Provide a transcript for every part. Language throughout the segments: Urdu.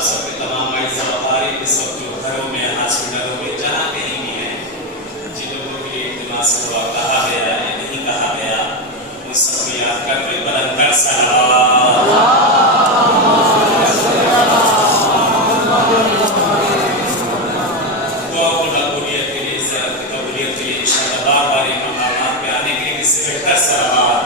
آپ سب کے تمام اقارب اس وقت جو گھروں میں ہاسپٹلوں میں جہاں کہیں بھی ہیں جن لوگوں کے لیے اجتماع سے دعا کہا گیا یا نہیں کہا گیا ان سب کو یاد کرتے بلند کر صلوات دعا کی قبولیت کے لیے زیارت کی قبولیت کے لیے انشاءاللہ بار بار ان مقامات پہ آنے کے لیے کس سے بہتر صلوات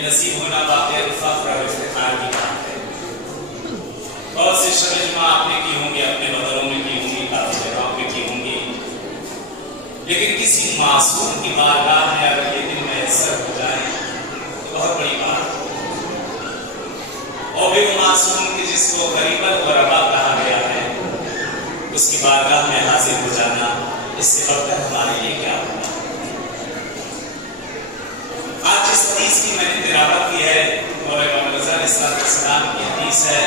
نصیب ہونا واقعہ فخر اور افتخار کی بات ہے. بہت سے شب جمعہ آپ نے کی ہوں گی، اپنے بدلوں میں کی ہوں گی، کافی جگہوں میں کی ہوں گی، لیکن کسی معصوم کی بارگاہ میں اگر یہ دن میسر ہو جائے تو بہت بڑی بات ہے. اور بھی وہ معصوم کی جس کو غریبت و غربا کہا گیا ہے اس کی بارگاہ میں حاضر ہو جانا اس سے بڑھ کر ہمارے لیے کیا ہوگا. آج جس حدیث کی میں نے تلاوت کی ہے مولا امام رضا علیہ السلام کی حدیث ہے،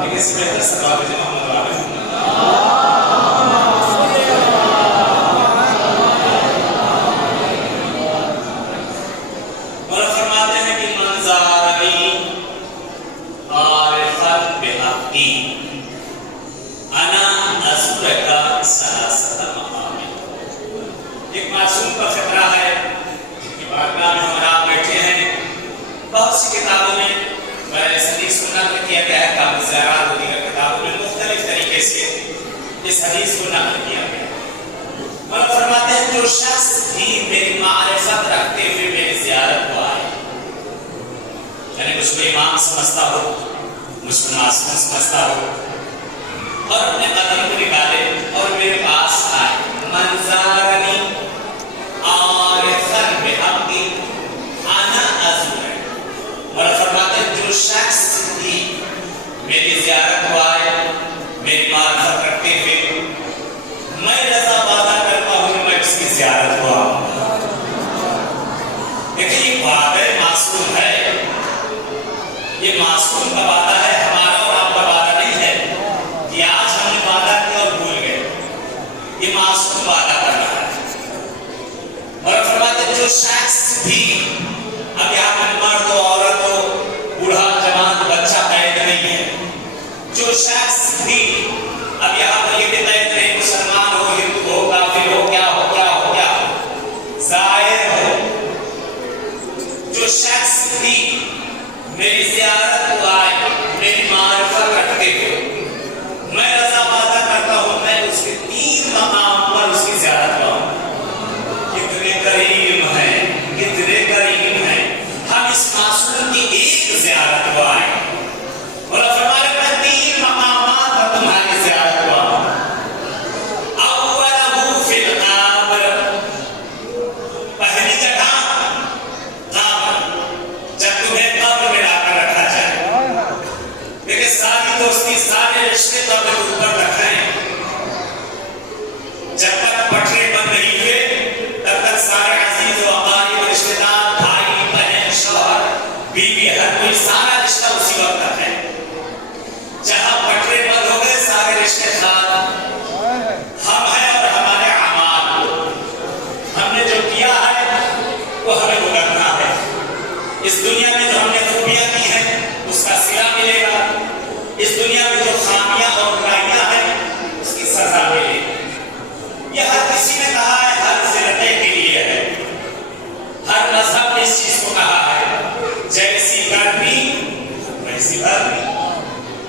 لیکن اس سے بہتر ثواب ہے محمد علیہ مولا فرماتے ہیں کہ من زارنی عارفا بحقی انا ازورک ثلاثۃ مقام. ایک معصوم کا خطرہ ہے جن کی بارگاہ میں ہم آپ بیٹھے ہیں. بہت سی کتابوں میں بڑے حدیث کو نقل کیا گیا ہے، کتاب الزیارات و دیگر کتابوں میں مختلف طریقے سے اس حدیث کو نقل کیا گیا. اور فرماتے ہیں جو شخص بھی میری معرفت رکھتے ہوئے میری زیارت کو آئے، یعنی مجھ کو امام سمجھتا ہو، مجھ کو معصوم سمجھتا ہو اور اپنے قدم کو نکالے اور میرے پاس آئے، منظارنی عارفا بحقی انا ازورک. اور فرماتے ہیں جو شخص بھی میری زیارت کو آئے میری معرفت رکھتے ہوئے میں رضا وعدہ کرتا ہوں میں اس کی زیارت کو آؤں گا. دیکھیں یہ وعدہ معصوم ہے، یہ معصوم کا وعدہ ہے، ہمارا اور آپ کا وعدہ نہیں ہے کہ آج ہم نے وعدہ کیا اور بھول گئے. یہ معصوم وعدہ کر رہا ہے. اور فرماتے ہیں جو شخص بھی اب یہاں پر مرد ہو عورت ہو بوڑھا جوان بچہ قید نہیں ہے، جو شخص بھی اب یہاں پر یہ قید نہیں مسلمان ہو ہندو ہو کافر ہو کیا ہو کیا ہو کیا ہو زائر ہو، جو شخص بھی میری زیارت کو آئے میری معرفت رکھتے ہوئے میں رضا وعدہ کرتا ہوں میں اس کے 3 مقام پر اس کی زیارت کو آؤں. کتنے کریم ہیں، کتنے کریم ہیں. ہم اس معصوم کی ایک زیارت کو آئے اور فرمایا میں 3 مقامات پر تمہاری زیارت کو آؤں. اولہ فی القبر، پہلی جگہ قبر، جب تمہیں قبر میں لا کر رکھا جائے. دیکھیں ساری دوستی سارے رشتے تو اپنے اوپر رکھیں، جب تک پٹھے بند نہیں ہوئے تب تک سارے عزیز و اقارب رشتے دار بھائی بہن شوہر بیوی ہر کوئی سارا رشتہ اسی وقت تک ہے. جہاں پٹھے بند ہو گئے سارے رشتے دار ہم ہیں اور ہمارے اعمال ہم نے جو کیا ہے وہ ہمیں بھگتنا ہے. اس دنیا میں جو ہم نے خوبیاں کی ہیں اس کا صلہ ملے گا، اس دنیا میں جو خامیاں اور برائیاں ہیں اس کی سزا ملے گی. یہ ہر کسی نے کہا ہے، ہر فرقے کے لیے ہے، ہر مذہب نے اس چیز کو کہا ہے جیسی کرنی ویسی بھرنی.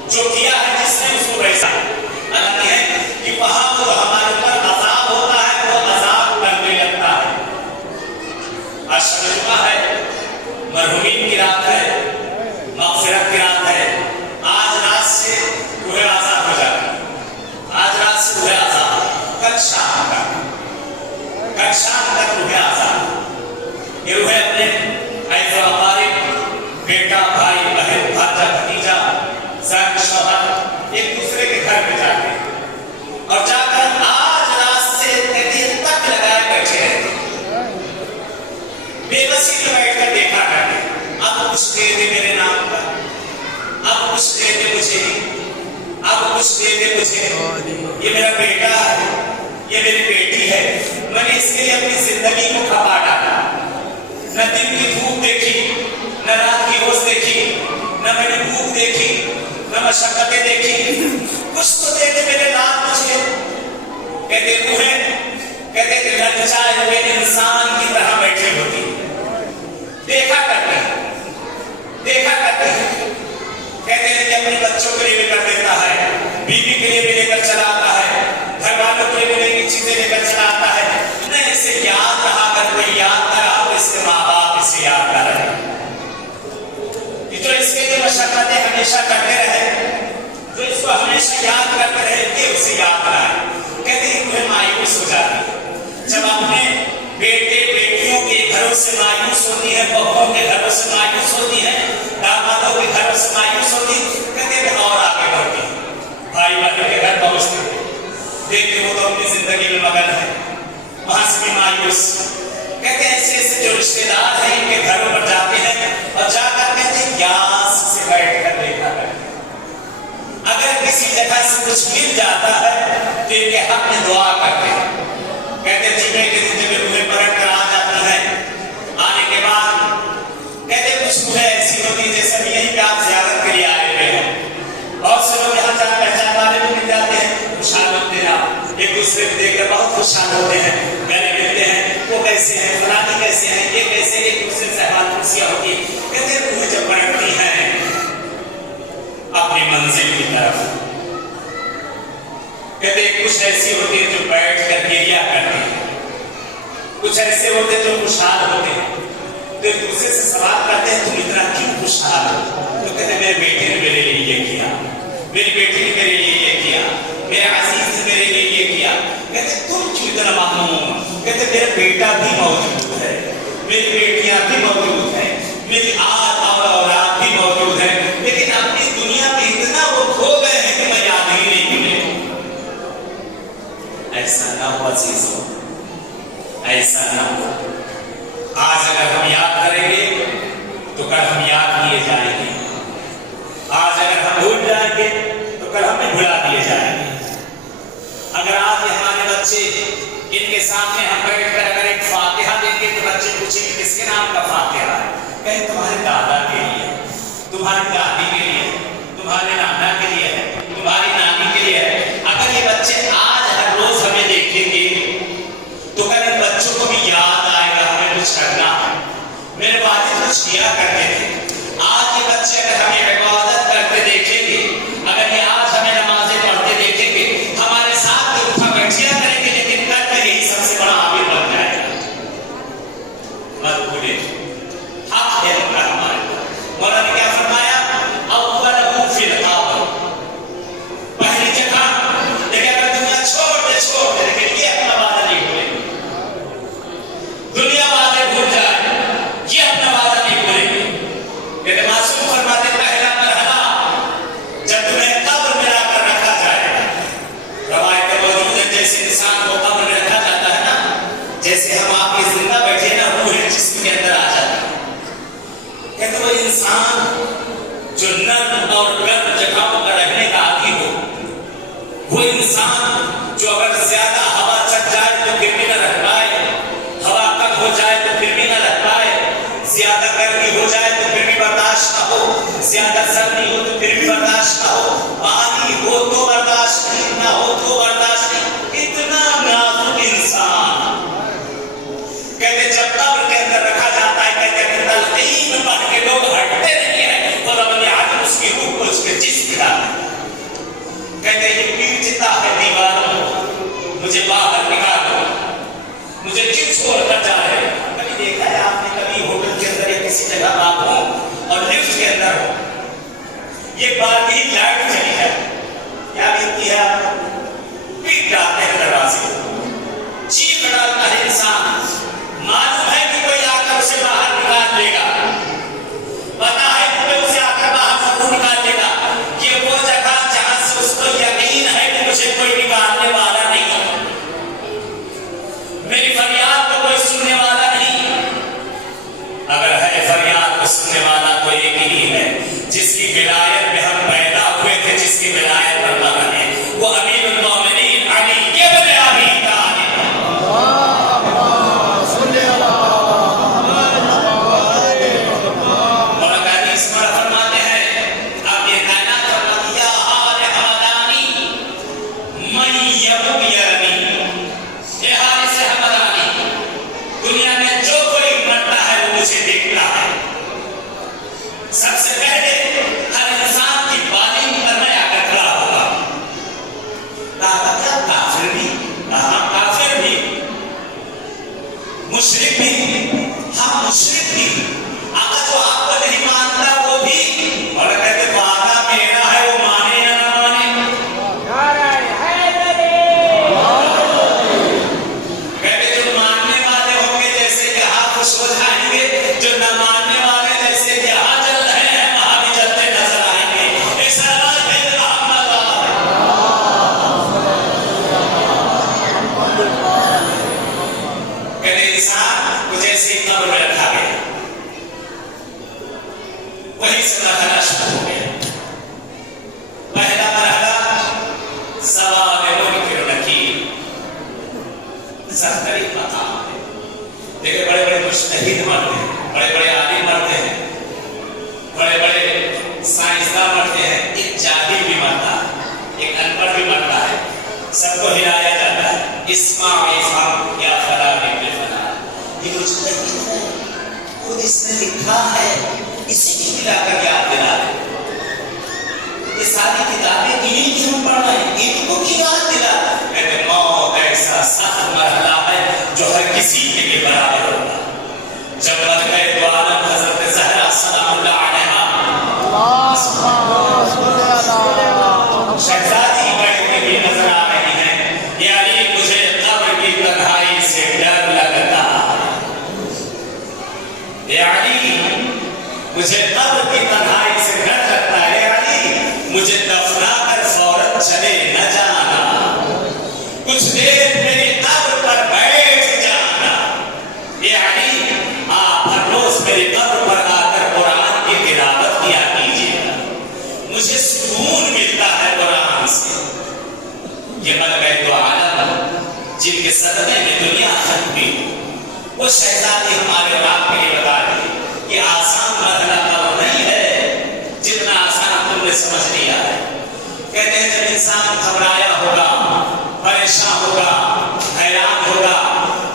جو کیا ہے جس نے اس کو ویسا کہتے ہیں کہ وہاں جو ہمارے اوپر عذاب ہوتا ہے وہ عذاب کرنے لگتا ہے. آج شب جمعہ ہے، مرحومین کی رات ہے، مغفرت کی رات ہے. آج رات سے روح آزاد ہو جاتی ہے، آج رات سے روح آزاد، کل شام تک روح آزاد. یہ روح اپنے عزیز و اقارب بیٹا بھائی بہن بھانجا بھتیجا زن شوہر ایک دوسرے کے گھر میں جاتے ہیں اور یہ میری بیٹی ہے، میں نے اس کے لیے اپنی زندگی کو کھپا ڈالا، نہ دن کی دھوپ دیکھی، نہ رات کی اوس دیکھی، نہ میں نے بھوک دیکھی، نہ مشقتیں دیکھی، کچھ تو دے دے میرے لال مجھے۔ کہتے کہتے کہ لچائے ہوئے انسان کی طرح بیٹھی ہوتی، دیکھا کرتے کہتے ہیں کہ اپنے بچوں کے لیے بھی کر دیتا ہے، بیوی کے لیے بھی لے کر چلا آتا ہے، گھر والوں کے لیے بھی نئی چیزیں لے کر چلا آتا ہے۔ نہ اسے یاد رہا، اگر کوئی یاد نہ رہا تو اس کے ماں باپ اسے یاد نہ رہے، جو اس کے لیے مشقتیں ہمیشہ کرتے رہے، جو اس کو ہمیشہ یاد کرتے رہے کہ اسے یاد نہ آئے۔ کہتے ہیں کہ مایوس ہو جاتی ہے جب اپنے بیٹے بیٹیوں کے گھروں سے مایوس ہوتی ہے، بہوؤں کے گھروں سے مایوس ہوتی ہے، دامادوں کے گھروں سے مایوس ہوتی ہے۔ کہتے ہیں اور آگے بڑھتی ہے، بھائی بہنوں کے گھر پہنچتے دیکھتے وہ تو اپنی زندگی میں مگن ہے، وہاں سے بھی مایوس۔ کہتے ہیں ایسے جو رشتے دار ہیں ان کے گھروں پر جاتے ہیں اور جا کر کہتے ہیں یاس سے بیٹھ کر دیکھا کرتے، اگر کسی جگہ سے کچھ مل جاتا ہے تو ان کے حق میں دعا کرتے ہیں۔ کہتے ہیں جمعے کے دن جب روحیں پلٹ کر آ جاتی ہیں، آنے کے بعد کہتے ہیں کچھ روحیں ایسی ہوتی ہیں جیسے یہیں پہ آپ زیارت کے لیے آئے ہوئے ہیں، بہت سے لوگ یہاں جان پہچان والے بھی مل جاتے ہیں، خوشحال ہوتے ہیں، ایک دوسرے کو دیکھ کر بہت خوشحال ہوتے ہیں، گلے ملتے ہیں، وہ کیسے ہیں، فلانی کیسے ہیں، یہ کیسے، ایک دوسرے سے حال پرسیاں ہوتی ہیں۔ کہتے ہیں روحیں جب پلٹتی ہیں اپنی منزل کی طرف، کہتے ہیں کچھ ایسی ہوتی ہے جو بیٹھ کر گریا کرتی ہے، کچھ ایسے ہوتے ہیں جو خوشحال ہوتے ہیں، تو ایک دوسرے سے سوال کرتے ہیں تم اتنا کیوں خوشحال ہو؟ تو کہتے ہیں میرے بیٹے نے میرے لیے یہ کیا، میری بیٹی نے میرے لیے یہ کیا، میرے عزیز نے میرے لیے یہ کیا۔ کہتے تم کیوں اتنا مغموم؟ کہتے میرا بیٹا بھی موجود ہے، میری بیٹیاں بھی موجود ہیں، میری آل اور اولاد بھی موجود ہے، لیکن اپنی دنیا میں اتنا وہ کھو گئے ہیں کہ میں یاد ہی نہیں ملے۔ ایسا نہ ہو عزیزوں، ایسا نہ ہو۔ آج اگر ہم یاد کریں گے تو کل ہم یاد کیے جائیں گے، آج اگر ہم بھول جائیں گے تو کل ہمیں بھلا دیے جائیں گے۔ اگر آج ہمارے بچے ان کے سامنے ہم بیٹھ کر اگر ایک فاتحہ دیں گے تو بچے پوچھیں گے کس کے نام کا فاتحہ ہے؟ کہیں تمہارے دادا کے لیے، تمہاری دادی کے لیے، تمہارے نانا کے لیے ہے، تمہاری نانی کے لیے ہے۔ اگر یہ بچے آج ہر روز ہمیں دیکھیں گے تو کل ان بچوں کو بھی یاد آئے گا ہمیں کچھ کرنا ہے، میرے والد کچھ کیا کرتے تھے۔ آج یہ بچے اگر ہمیں عبادت کرتے دیکھیں گے، اگر یہ آج ہمیں نمازیں پڑھتے دیکھیں گے، ہمارے ساتھ بھی اٹھا بیٹھیا کریں گے، لیکن کل میں یہی سب سے بڑا عامل بن جائے گا۔ مت بھولے حق ہے ان کا ہمارے۔ مولا نے کیا فرمایا؟ اولہ فی القبر، پہلی جگہ لیکن اگر دنیا چھوڑ دے لیکن یہ اپنا وعدہ نہیں بھولے، دنیا وعدے بھول جائے، یہ اپنا وعدہ نہیں بھولے گے۔ کہتے معصوم فرماتے پہلا مرحلہ جب تمہیں قبر میں لا کر رکھا جائے گا، روایت موجود ہے جیسے انسان کو قبر میں رکھا جاتا ہے نا، جیسے ہم آپ کے زندہ بیٹھے نا روح جسم کے اندر آ جاتا ہے۔ کہتے وہ انسان جو نرم اور گرم جگہوں پر رہنے کا عادی ہو، وہ انسان جو اگر زیادہ ہوا چڑھ جائے تو پھر بھی نہ رہ پائے، ہوا کم ہو جائے تو پھر بھی نہ رہ پائے، زیادہ گرمی ہو جائے تو پھر بھی برداشت نہ ہو، زیادہ سردی ہو تو پھر بھی برداشت نہ ہو، پانی ہو تو برداشت نہیں، نہ ہو تو برداشت نہیں، اتنا نازک انسان۔ کہتے جب قبر کے اندر رکھا جاتا ہے، کہتے ہیں تلقین پڑھ کے لوگ ہٹتے نہیں ہیں، اور رب العالمین اس کی روح کو اس کے جسم میں ڈالتا ہے۔ کہتے ہیں یہ پیٹتا ہے دیواروں، مجھے باہر نکالو، مجھے کس کو کر جا رہے؟ کبھی دیکھا ہے آپ نے کبھی ہوٹل کے اندر یا کسی جگہ آپ ہو اور لفٹ کے اندر ہو، یہ باقی لائٹ چلی ہے، کیا بیتتی ہے آپ کو؟ پیٹ ڈالتے ہیں دروازے، چیخ ڈالتا ہے انسان، معلوم ہے کہ کوئی آ کر اسے باہر نکال لے گا، پتا ہے کہ کوئی اسے آ کر باہر ضرور نکال لے گا۔ یہ وہ جگہ جہاں سے اس کو یقین ہے کہ مجھے کوئی نکالنے والا نہیں ہے، میری فریاد کو کوئی سننے والا نہیں۔ اگر ہے فریاد کو سننے والا تو ایک ہی ہے، جس کی ولایت میں ہم پیدا ہوئے تھے، جس کی ولایت پر نہ رہے، وہ امیر المومنین علی ابن ابی طالب مشرک بھی، ہاں مشرک بھی، آقا جو آپ کو نہیں مانتا وہ بھی، اور کہتے وعدہ میرا ہے وہ مانے یا نہ مانے، کہتے جو ماننے والے ہوں گے جیسے کہ ہاتھ خوش ہو جائیں گے، جو نہ ماننے والے جیسے کہ ہاتھ جل رہے ہیں وہاں بھی جلتے نظر آئیں گے، اس آواز میں محمد کہتے انسان کو جیسے قبر میں رکھا گیا وہی سے مرحلہ شروع ہو گیا. پہلا مرحلہ سوال منکر و نکیر، سخترین مقام ہے. دیکھیں بڑے بڑے مجتہد مرتے ہیں، بڑے بڑے عالم مرتے ہیں، بڑے بڑے سائنسداں مرتے ہیں، ایک جاہل بھی مرتا ہے، ایک ان پڑھ بھی مرتا ہے، سب کو ہلایا جاتا ہے. اسمع افہم یا فلاں ابن فلاں، یہ مجتہد ہے، خود اس نے لکھا ہے، اسی کی ملا کر یاد دلا ہے. یہ ساری کتابیں انہیں کی ہم پڑھ رہے ہیں، ان کو کی یاد دلا. کہتے موت ایسا سخت مرحلہ ہے جو ہر کسی کے لیے برابر ہوگا. جب ملکہ دو عالم حضرت زہرا سلام اللہ علیہا شہزادی بڑی ہوئی نظر آ رہی ہیں، یا علی مجھے قبر کی تنہائی سے ڈر لگتا ہے، یا علی مجھے قبر کی تنہائی سے ڈر لگتا ہے، یا علی مجھے دفنا کر فوراً چلے نہ جانا، کچھ دیر میری قبر پر بیٹھ جانا. یا علی آپ ہر روز میری قبر پر آ کر قرآن کی تلاوت کیا کیجیے گا، مجھے سکون ملتا ہے قرآن سے. یہ ملکہ دو عالم جن کے صدقے میں دنیا ختم ہوئی، وہ شہزادی ہمارے اور آپ کے لیے بتا رہی کہ آسان مرحلہ تو نہیں ہے جتنا آسان تم نے سمجھ لیا ہے. کہتے ہیں جب انسان گھبرایا ہوگا، پریشان ہوگا، حیران ہوگا،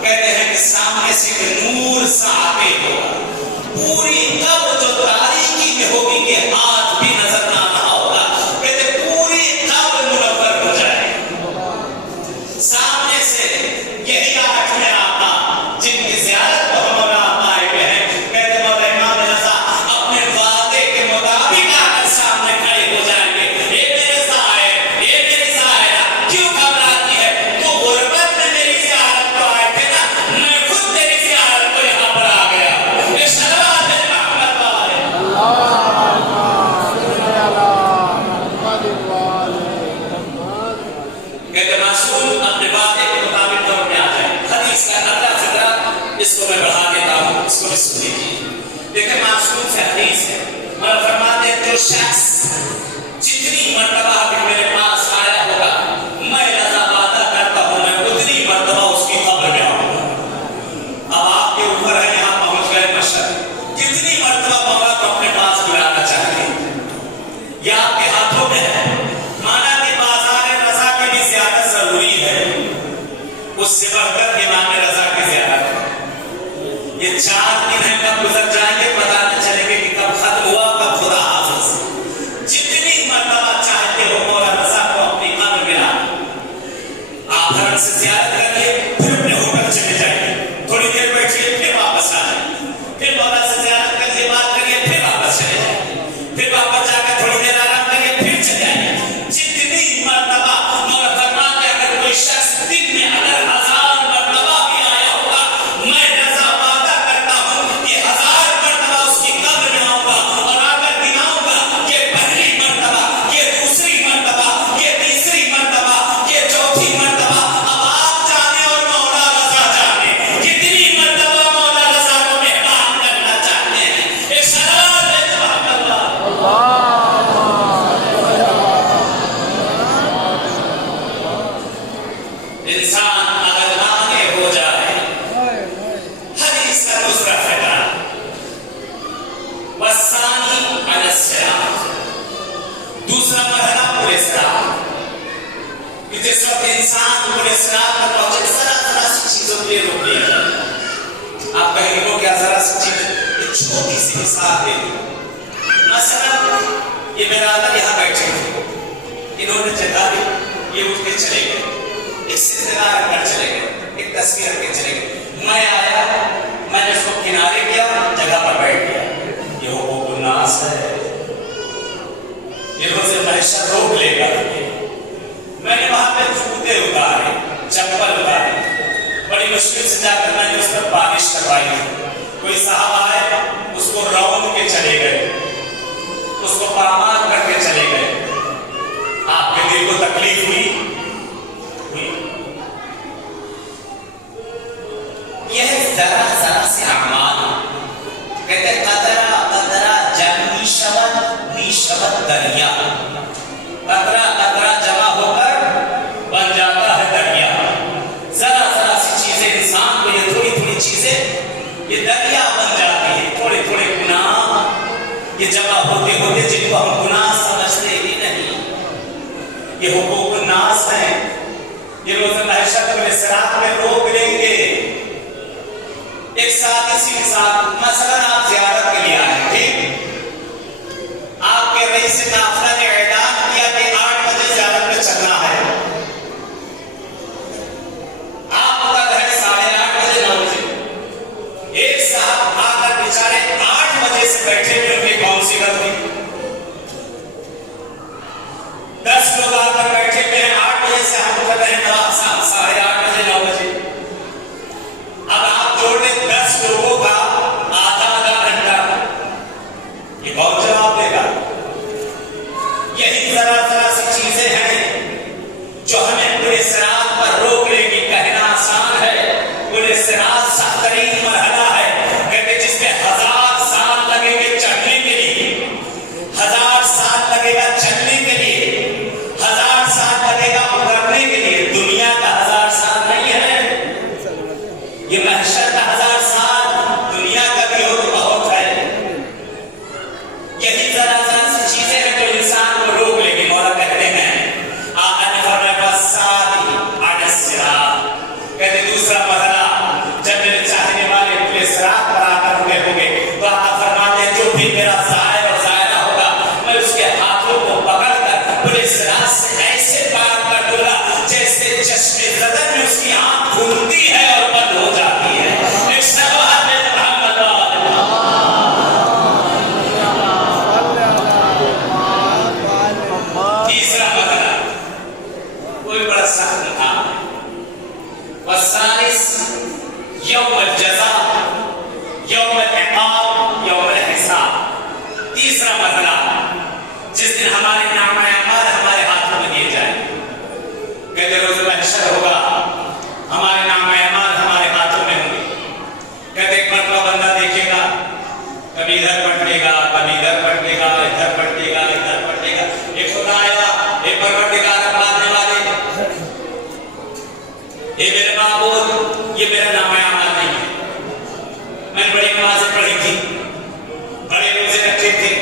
کہتے ہیں کہ سامنے سے ایک نور سا آتے ہوگا، پوری قبر جو تاریکی میں ہوگی کہ ہاتھ بھی نظر نہ آنا ہوگا، کہتے پوری قبر منور ہو جائے. سامنے سے یہی آٹھ میں آقا جن کی زیارت کو ہم آپ آئے ہوئے ہیں، کہتے مولا امام رضا اپنے وعدے کے مطابق آ کر سامنے کھڑے ہو جائیں گے. اے میرے ظاہر، اے میری ظاہرہ، کیوں گھبراتی ہے؟ تو غربت میں میری زیارت کو آئے تھے نا، میں خود تیری زیارت کو یہاں پر آ گیا. یہ شروعات ہے محمد والے. کہتے معصوم اپنے وعدے کے مطابق دور میں آ جائے. حدیث کا اگلا فقرہ اس کو میں بڑھا دیتا ہوں، اس کو بھی سن لیجیے. دیکھیں معصوم سے حدیث ہے، مولا فرماتے ہیں جو شخص جتنی مرتبہ بھی میرے پاس آیا ہوگا، میں لذا وعدہ کرتا ہوں میں اتنی مرتبہ اس کی قبر میں آؤں گا. اب آپ کے اوپر ہے، یہاں پہنچ گئے مشرق، کتنی مرتبہ مولا کو اپنے پاس بلانا چاہتے ہیں؟ یہ آپ کے ہاتھوں میں ہے. مانا کہ بازار رضا کی بھی زیادہ ضروری ہے، اس سے بڑھ کر امام رضا کی زیارت ہے. یہ 4 دن ہے کب گزر جائیں گے پتہ نہ چلے گے کہ کب ختم ہوا کب خدا حافظ. جتنی مرتبہ چاہتے ہو مولا رضا کو اپنی قبر میں لانا. آپ حرم سے زیارت کریے، پھر اپنے ہوٹل چلے جائیے، تھوڑی دیر بیٹھیے، پھر واپس آ جائیے، پھر مولا سے زیارت کریے، بات کریے، پھر واپس چلے جائیے، پھر واپس جا کر تھوڑی دیر آرام کریے، پھر چلے جائیے. جتنی مرتبہ مولا فرماتے ہیں اگر کوئی شخص دن میں اگر 1000 مرتبہ بھی آیا ہوگا، میں رضا وعدہ کرتا ہوں کہ 1000 مرتبہ اس کی قبر میں آؤں گا اور آ کر گناؤں گا کہ پہلی مرتبہ، یہ دوسری مرتبہ، یہ تیسری مرتبہ، یہ چوتھی مرتبہ. اب آپ جانے اور مولا رضا جانے کتنی مرتبہ مولا رضا کو مہمان کرنا چاہتے ہیں. ایک صلوات ہے سبحان اللہ. انسان اگر آگے ہو جائے، حدیث کا دوسرا فائدہ والثانی علی الصراط، دوسرا مرحلہ پورے صراط. کہ جس وقت انسان پورے صراط پر پہنچے، ذرا سی چیزوں کے لیے روک لیا جائے. آپ کہیں گے کیا ذرا سی چیز؟ ایک چھوٹی سی مثال دے دوں. مثلا یہ برادر یہاں بیٹھے تھے، انہوں نے جگہ دی، یہ اٹھ کے چلے گئے، ایک سلسلہ رکھ کر چلے گئے، ایک تصویر رکھ کے چلے گئے. میں آیا مشکل سے جا کر میں نے اس پر بارش کروائی. کوئی صاحب آئے, اس کو روند کے چلے گئے, اس کو پامال کر کے چلے گئے. آپ کے دل کو تکلیف ہوئی. یہ ذرا ذرا سے اعمال کہتے قطرہ قطرہ جمعی شبد نی شبد دریا. قطرہ قطرہ جمع ہو کر بن جاتا ہے دریا. ذرا ذرا سی چیزیں انسان کو, یہ تھوڑی تھوڑی چیزیں یہ دریا بن جاتی ہے. تھوڑے تھوڑے گناہ یہ جمع ہوتے ہوتے جن کو ہم گناہ سمجھتے ہی نہیں, یہ حقوق الناس ہیں. یہ روز محشر کو صراط میں روک لیں گے. ایک ساتھ اسی کے ساتھ مثلا آپ زیارت کے لیے آئے, ٹھیک, آپ کے رئیس قافلہ نے اعلان کیا کہ 8 بجے زیارت میں چلنا ہے. آپ ادھر ہے 8:30 بجے 9 بجے. ایک صاحب آ کر بیچارے 8 بجے سے بیٹھے ہوئے, ان کی کون سی بات ہوئی. 10 لوگ آ کر بیٹھے ہوئے ہیں 8 بجے سے, ہم کر رہے ہیں 8:30 بجے 9 بجے. اب آپ جوڑ دیں 10 لوگوں کا آدھا گھنٹہ, یہ کون جواب دے گا. یہی ذرا ذرا سی چیزیں ہیں جو ہمیں پورے صراط پر روک لے گی. کہنا آسان ہے, پورے صراط سخت ترین مرحلہ ہے. کہتے جس میں 1000 سال لگیں گے چڑھنے کے لیے, 1000 سال لگے گا چلنے کے لیے, 1000 سال لگے گا اترنے کے لیے. دنیا کا 1000 سال نہیں ہے, یہ محشر کا 1000 سال. دنیا کا بھی ہو تو بہت ہے. یہی ذرا ذرا سی چیزیں ہیں جو انسان کو روک لیں گے. مولا کہتے ہیں کہتے دوسرا مرحلہ جب میرے چاہنے والے پورے صراط پر آ کر ہوئے ہوں گے تو آقا فرماتے ہیں جو بھی میرا ظاہر اور ظاہرہ ہوگا میں اس کے ہاتھوں کو پکڑ کر پورے صراط سے ایسے پار کر دوں گا جیسے چشمے زدن میں اس کی آنکھ کھلتی ہے اور بند ہو جاتی ہے. ایک سوال میں تیسرا مرحلہ کوئی بڑا سخت تھا. والثالث یوم الجزاء یوم العقاب یوم الحساب. تیسرا مرحلہ جس دن ہمارے نام اعمال ہمارے ہاتھوں میں دیے جائیں. کہتے روز محشر ہوگا, ہمارے نام اعمال ہمارے ہاتھوں میں ہوں گے. کہتے ایک مرتبہ بندہ دیکھے گا, کبھی ادھر پلٹے گا, کبھی ادھر پلٹے گا, ادھر پلٹے گا, ادھر پلٹے گا. ایک خدا آیا, ایک پروردگار ماننے والے, یہ میرے معبود, یہ میرا نام اعمال نہیں ہے. میں نے بڑی نمازیں پڑھی تھی, بڑے روزے رکھے تھے,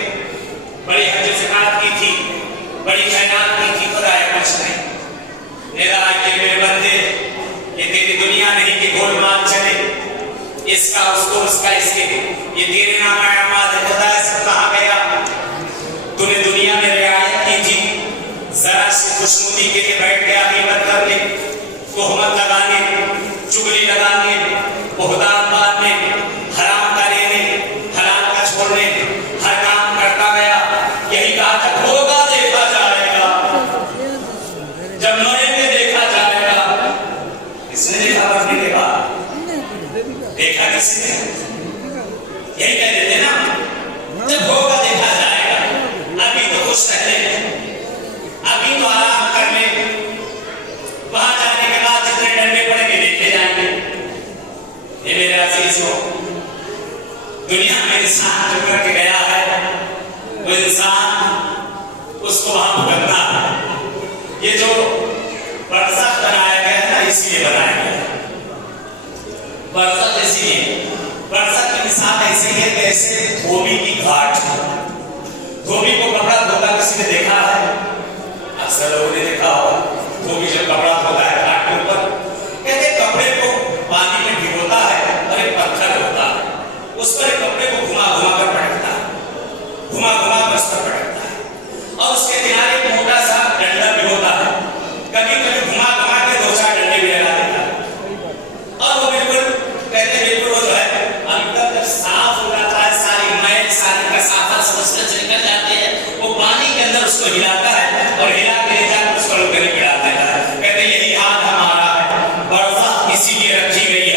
بڑی حج و زکات کی تھی, بڑی خیرات کی تھی. خدا ہے کچھ نہیں. میرا کہ میرے بندے یہ تیری دنیا نہیں کہ گول مال چلے, اس کا اس کو, اس کا اس کے, یہ تیرے نام اعمال ہے. خدا ہے سب کہاں گیا. تو نے دنیا میں رعایت کی تھی, ذرا سی خوشنودی کے لیے بیٹھ گیا غیبت کرنے, تہمت لگانے, چغلی لگانے, بہتان باندھنے, حرام کا لینے, حلال کا چھوڑنے, ہر کام کرتا گیا. یہی کہا جب ہوگا دیکھا جائے گا, جب مریں گے دیکھا جائے گا. کس نے دیکھا بس نہیں دیکھا, دیکھا کس نے, یہی کہہ دیتے نا, جب ہوگا دیکھا جائے گا. ابھی تو خوش رہنے, ابھی تو آرام کرنے, وہاں جانے کے بعد جتنے ڈنڈے پڑیں گے دیکھے جائیں گے. یہ میرے عزیز ہو, دنیا میں انسان جو کر کے گیا ہے وہ انسان اس کو وہاں بھگتنا ہے. یہ جو برزخ بنایا گیا ہے نا, اسی لیے بنایا گیا ہے برزخ. اسی لیے برزخ کی مثال ایسی ہے جیسے دھوبی کی گھاٹ. دھوبی کو کپڑا دھوتا کسی نے دیکھا ہے, اکثر لوگوں نے دیکھا ہوگا. دھوبی جب کپڑا دھوتا ہے گھاٹ کے اوپر, کہتے کپڑے کو پانی میں بھگوتا ہے اور ایک پتھر ہوتا ہے, اس پر ایک کپڑے کو گھما گھما کر پٹکتا ہے, گھما گھما کر اس پر پٹکتا ہے, اور اس کے کنارے ایک موٹا سا ڈنڈا بھی ہوتا ہے. کبھی کبھی گھما گھما کے 2-4 ڈنڈے بھی لگا دیتا ہے, اور وہ بالکل کہتے بالکل وہ جو ہے اندر جب صاف ہو جاتا ہے, ساری میل ساری کثافت سمجھ سے نکل جاتی ہے, وہ پانی کے اندر اس کو ہلاتا ہے اور ہلا کے لے جا کر اس کو لوگ گڑا دیتا ہے. کہتے یہی حال ہمارا ہے. برزخ اسی لیے رکھی گئی ہے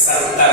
70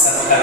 70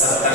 70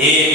1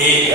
1